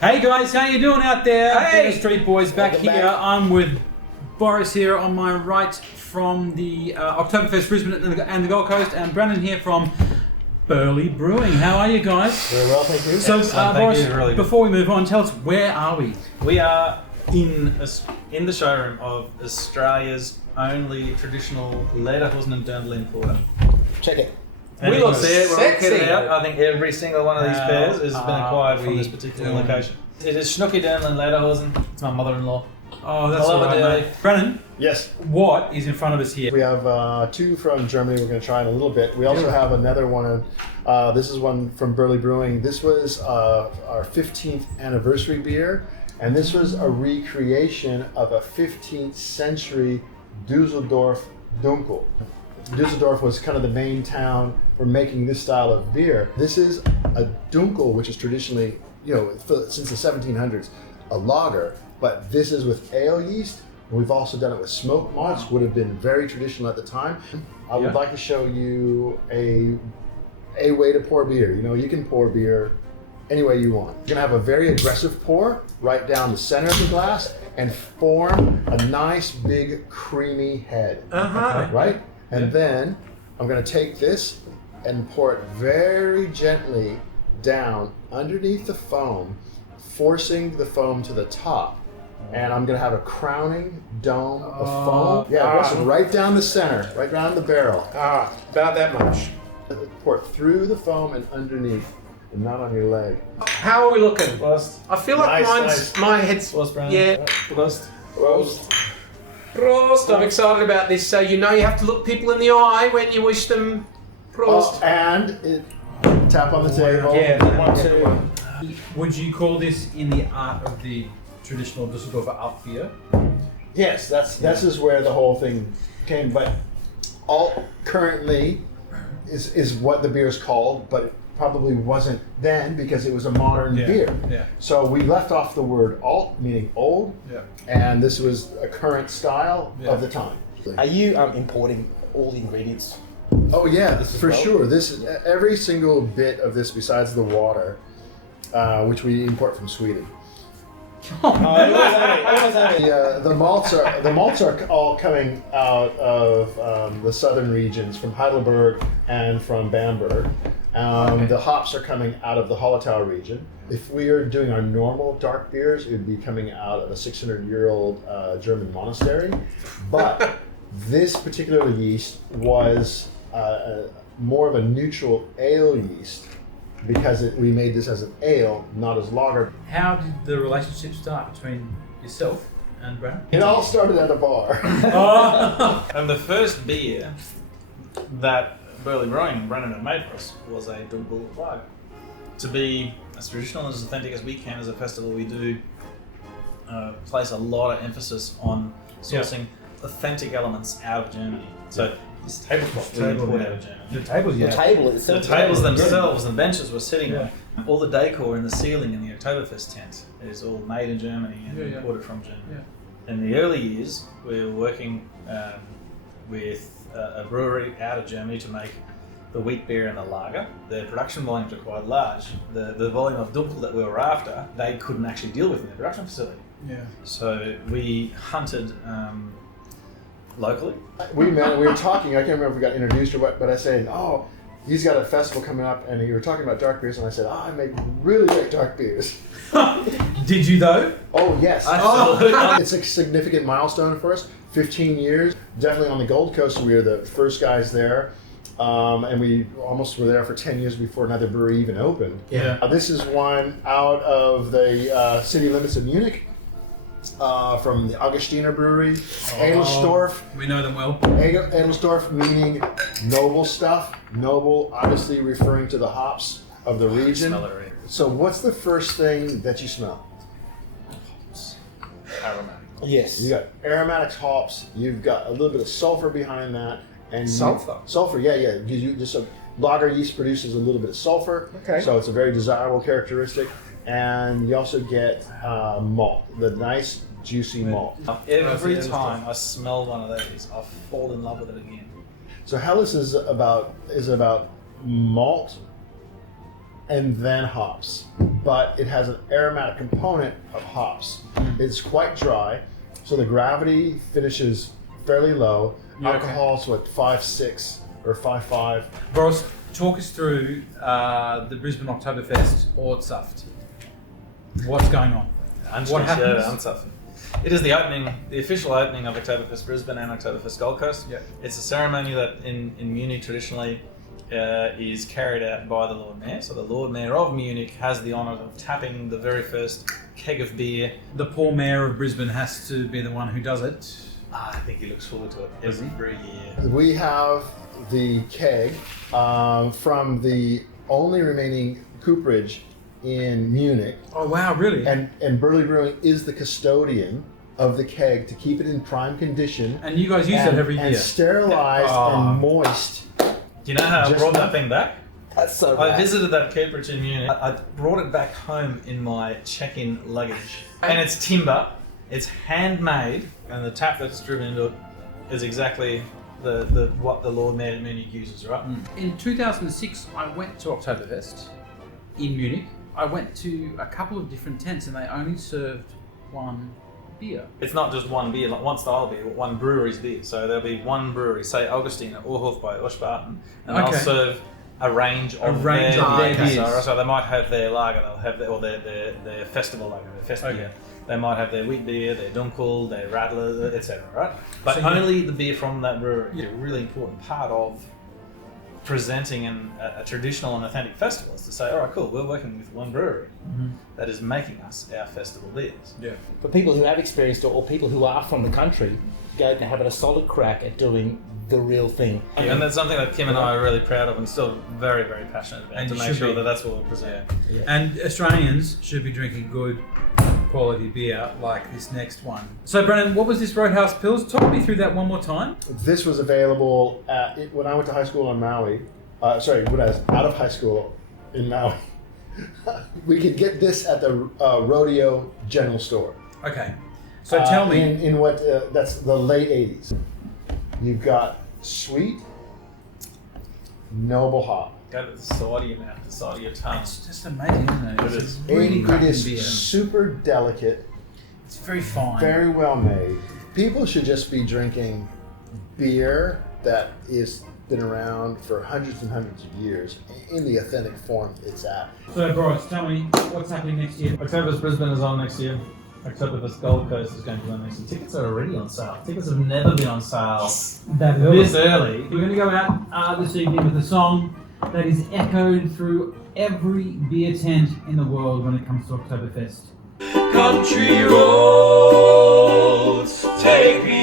Hey guys, how you doing out there? Hey! BeerStreet boys back Welcome here. back. I'm with Boris here on my right from the Oktoberfest Brisbane and the Gold Coast, and Brennan here from Burleigh Brewing. How are you guys? Very well, thank you. So, Excellent, thank Boris, you, really good. before we move on, tell us, where are we? We are in the showroom of Australia's only traditional Lederhosen and Dirndl importer. Check it. And We you look can see it, we're all sexy. kitted out. I think every single one of these pairs has been acquired from we this particular doing? location. It is Schnucky Dirndl and Lederhosen. It's my mother-in-law. Oh, that's I love all it, right, Dave. mate. Brennan, Yes, what is in front of us here? we have two from Germany we're going to try in a little bit. We also have another one. This is one from Burleigh Brewing. This was our 15th anniversary beer, and this was a recreation of a 15th century Dusseldorf Dunkel. Dusseldorf was kind of the main town for making this style of beer. This is a Dunkel, which is traditionally, since the 1700s, a lager, but this is with ale yeast. And we've also done it with smoked malts, would have been very traditional at the time. I would like to show you a way to pour beer. You can pour beer any way you want. You're gonna have a very aggressive pour right down the center of the glass and form a nice big creamy head. Right? And then I'm gonna take this and pour it very gently down underneath the foam, forcing the foam to the top. And I'm gonna have a crowning dome of foam. Yeah, aggressive, right down the center, right down the barrel. About that much. Pour it through the foam and underneath, and not on your leg. How are we looking? Prost. I feel like my head's... Prost, Brennan. Yeah. Prost. Prost. I'm excited about this. So you have to look people in the eye when you wish them prost. Tap on the table. Yeah, 1, 2. Would you call this in the art of the traditional Düsseldorfer Alt beer? Yes, this is where the whole thing came. But alt currently is what the beer is called, but it probably wasn't then because it was a modern beer. Yeah. So we left off the word alt, meaning old, and this was a current style of the time. Are you importing all the ingredients? Oh yeah, for well? sure. This every single bit of this, besides the water, which we import from Sweden. The malts are all coming out of the southern regions, from Heidelberg and from Bamberg. The hops are coming out of the Hallertau region. If we are doing our normal dark beers, it would be coming out of a 600-year-old German monastery. But this particular yeast was more of a neutral ale yeast, because we made this as an ale, not as lager. How did the relationship start between yourself and Brennan? It all started at a bar. And the first beer that Burleigh Brewing and Brennan had made for us was a Dunkel lager. To be as traditional and as authentic as we can as a festival, we do place a lot of emphasis on sourcing authentic elements out of Germany. So this tablecloth we import out of Germany. The tables, The table itself. The tables themselves and benches we're sitting on, all the decor in the ceiling in the Oktoberfest tent is all made in Germany and imported from Germany. In the early years, we were working with a brewery out of Germany to make the wheat beer and the lager. The production volumes are quite large. The volume of Dunkel that we were after, they couldn't actually deal with in their production facility. Yeah. So we hunted locally. We were talking, I can't remember if we got introduced or what, but I said, he's got a festival coming up, and you were talking about dark beers, and I said, I make really great dark beers. Did you though? Oh, yes. It's a significant milestone for us. 15 years. Definitely on the Gold Coast, we were the first guys there. And we almost were there for 10 years before another brewery even opened. Yeah. This is one out of the city limits of Munich, from the Augustiner Brewery. Edelsdorf. We know them well. Edelsdorf meaning noble stuff. Noble, obviously referring to the hops of the region. Smell it already. So what's the first thing that you smell? Aromatic. Yes. You got aromatics, hops. You've got a little bit of sulfur behind that, and Sulfur? Sulfur, yeah. Lager yeast produces a little bit of sulfur, Okay. so it's a very desirable characteristic. And you also get malt, the nice juicy malt. Every time I smell one of these, I fall in love with it again. So Helles is about malt and then hops. But it has an aromatic component of hops. It's quite dry, so the gravity finishes fairly low. Yeah, okay. Alcohol's what, 5.6 or 5.5. Boris, talk us through the Brisbane Oktoberfest Ortsaft. What's going on? What happens? It is the official opening of Oktoberfest Brisbane and Oktoberfest Gold Coast. Yeah. It's a ceremony that in Munich traditionally is carried out by the Lord Mayor. So the Lord Mayor of Munich has the honour of tapping the very first keg of beer. The poor mayor of Brisbane has to be the one who does it. I think he looks forward to it every year. We have the keg from the only remaining cooperage in Munich. Oh wow, really? And Burleigh Brewing is the custodian of the keg to keep it in prime condition. And you guys use that every year? And sterilized and moist. Do you know how I brought that thing back? That's so I rad. visited that cooperage in Munich. I brought it back home in my check-in luggage. And it's timber, it's handmade, and the tap that's driven into it is exactly the what the Lord Mayor of Munich uses, right? In 2006, I went to Oktoberfest in Munich. I went to a couple of different tents and they only served one beer. It's not just one beer, like one style beer, but one brewery's beer. So there'll be one brewery, say Augustiner or Hofbräu or Spaten, and they'll serve a range of their beers. So they might have their lager, they'll have their festival lager, their fest beer. They might have their wheat beer, their Dunkel, their Radler, etc. Right? But so only the beer from that brewery is a really important part of presenting a traditional and authentic festival. Is to say, all right, cool, we're working with one brewery that is making us our festival beers. Yeah. For people who have experienced it or people who are from the country, go to having a solid crack at doing the real thing. Yeah, and that's something that Kim and I are really proud of and still very, very passionate about, And to make sure that that's what we're presenting. Yeah. And Australians should be drinking good quality beer like this next one. So Brennan, what was this Roadhouse Pils? Talk me through that one more time. This was available when I went to high school in Maui. When I was out of high school in Maui. We could get this at the Rodeo General Store. Okay. So tell me. In what, that's the late 80s. You've got sweet, noble hop. Go to the side of your mouth, the side of your tongue. It's just amazing, isn't it? It is. It's really It cracking is beer. super delicate, It's very fine. very well made. People should just be drinking beer that is been around for hundreds and hundreds of years in the authentic form it's at. So Boris, tell me what's happening next year. Oktoberfest Brisbane is on next year. Oktoberfest Gold Coast is going to be on next year. Tickets are already on sale. Tickets have never been on sale this early. We're going to go out this evening with a song that is echoed through every beer tent in the world when it comes to Oktoberfest. Country roads take me